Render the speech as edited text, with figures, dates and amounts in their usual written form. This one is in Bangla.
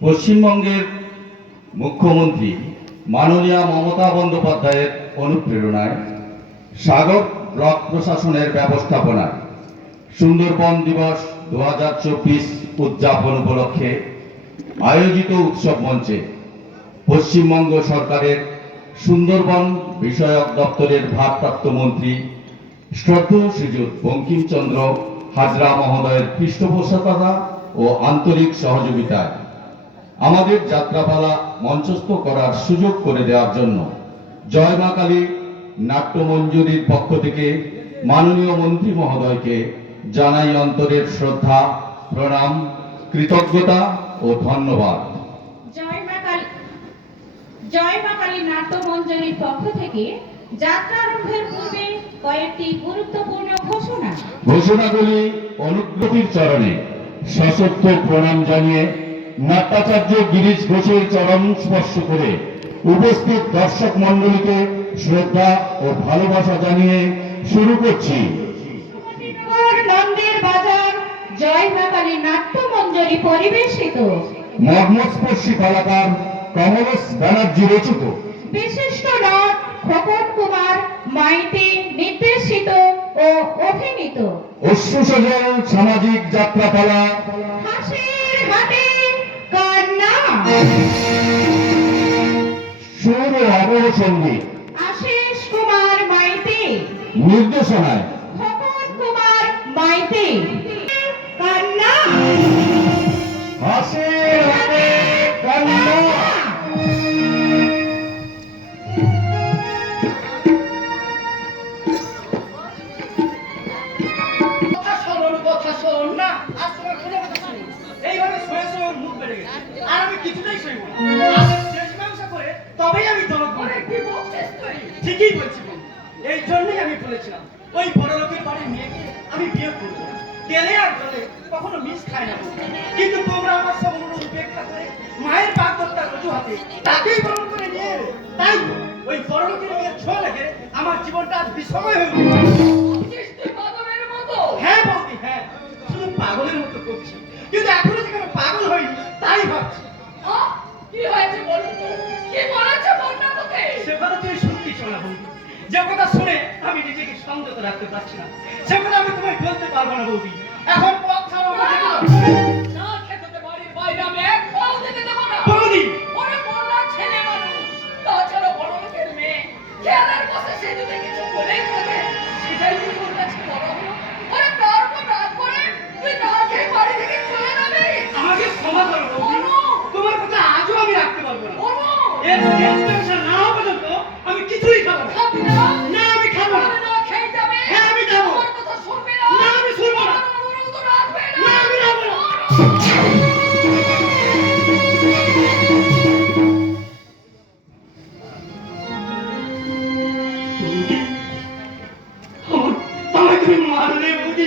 পশ্চিমবঙ্গের মুখ্যমন্ত্রী মাননীয় মমতা বন্দ্যোপাধ্যায়ের অনুপ্রেরণায় সাগর ব্লক প্রশাসনের ব্যবস্থাপনায় সুন্দরবন দিবস 2024 উদযাপন উপলক্ষে আয়োজিত উৎসব মঞ্চে পশ্চিমবঙ্গ সরকারের সুন্দরবন বিষয়ক দপ্তরের ভারপ্রাপ্ত মন্ত্রী শ্রদ্ধেয় শ্রীযুত বঙ্কিমচন্দ্র হাজরা মহোদয়ের পৃষ্ঠপোষকতা ও আন্তরিক সহযোগিতায় আমাদের যাত্রাপালা মঞ্চস্থ করার সুযোগ করে দেওয়ার জন্য জয় মা কালী নাট্যমঞ্জুরির পক্ষ থেকে মাননীয় মন্ত্রী মহোদয়কে জানাই অন্তরের শ্রদ্ধা, প্রণাম, কৃতজ্ঞতা ও ধন্যবাদ। জয় মা কালী নাট্যমঞ্জুরির পক্ষ থেকে যাত্রা আরম্ভের পূর্বে কয়েকটি গুরুত্বপূর্ণ ঘোষণাগুলি অনুগ্রহীর চরণে সশস্ত্র প্রণাম জানিয়ে নাট্যাচার্য গিরিশ ঘোষের চরণ স্পর্শ করে উপস্থিত দর্শক মণ্ডলীকে শ্রদ্ধা ও ভালোবাসা জানিয়ে শুরু করছি। নন্দের বাজার জয় মা কালী নাট্যমঞ্জুরি পরিবেশিত মর্মস্পর্শী কলাকার কমলেশ ব্যানার্জি রচিত বিশিষ্ট নাট খোকন কুমার মাইতি নির্দেশিত ও অভিনীত অশ্রুসজল সামাজিক যাত্রাপালা হাসির হাতে কান্না সুর ও আবহ সঙ্গীত আশিস কুমার মাইতি নির্দেশনায় খোকন কুমার মাইতি কান্না হাসির হাতে কান্না। ঠিকই বলছি, এই জন্যই আমি বলেছিলাম ওই বড় লোকের বাড়ির মেয়েকে আমি বিয়ে করবো। তেলে আর জলে কখনো মিস খায় না, কিন্তু তোমরা আমার সব অনুরোধ উপেক্ষা করে মায়ের বাগদত্তার অজুহাতে তাকেই বরণ করে নিয়ে তাই ওই বড়লোকের মেয়ের ছোঁয়া লেগে আমার জীবনটা আজ বিষময় হয়ে উঠেছে। বলছিস তুই পাগলের মতো? হ্যাঁ বৌদি, হ্যাঁ, শুধু পাগলের মতো করছি, কিন্তু এখনো যেখানে পাগল হয়নি তাই ভাবছি। হ্যাঁ? কি হয়েছে বলুন তো? কি বলেছে বন্যা তোকে? সে কথা তুই সত্যি শোনা বৌদি, যে কথা শুনে আমি নিজেকে সংযত রাখতে পারছি না, সে কথা আমি তোমায় বলতে পারবো না বৌদি। এখন পথ ছাড়ো আমাকে না। না খেতে দে বাড়ির বাইরে আমি এক পাও দিতে দেবো না। বৌদি, ওরে বন্যা ছেলে মানুষ, তাছাড়া বড় লোকের মেয়ে, খেলার বসে সে যদি কিছু বলেই থাকে, সেটাই তুই তোর কাছে বড় হলো। ওরে তার উপর রাগ করে তুই না খেয়ে বাড়ি থেকে চলে যাবি। আমাকে ক্ষমা করো বৌদি, অনু! তোমার কথা আজও আমি রাখতে পারবো না। অনু! এর শেষ পয়সা না হওয়া পর্যন্ত আমি কিছুই খাবো না। খাবি না? না, আমি খাবো না। তবে না খেয়ে যাবে? হ্যাঁ, আমি যাবো। আমার কথা শুনবি না? না, আমি শুনবো না। আমার অনুরোধ রাখবি না? না, আমি যাবো না। বৌদি, আমায় তুমি মারলে বৌদি।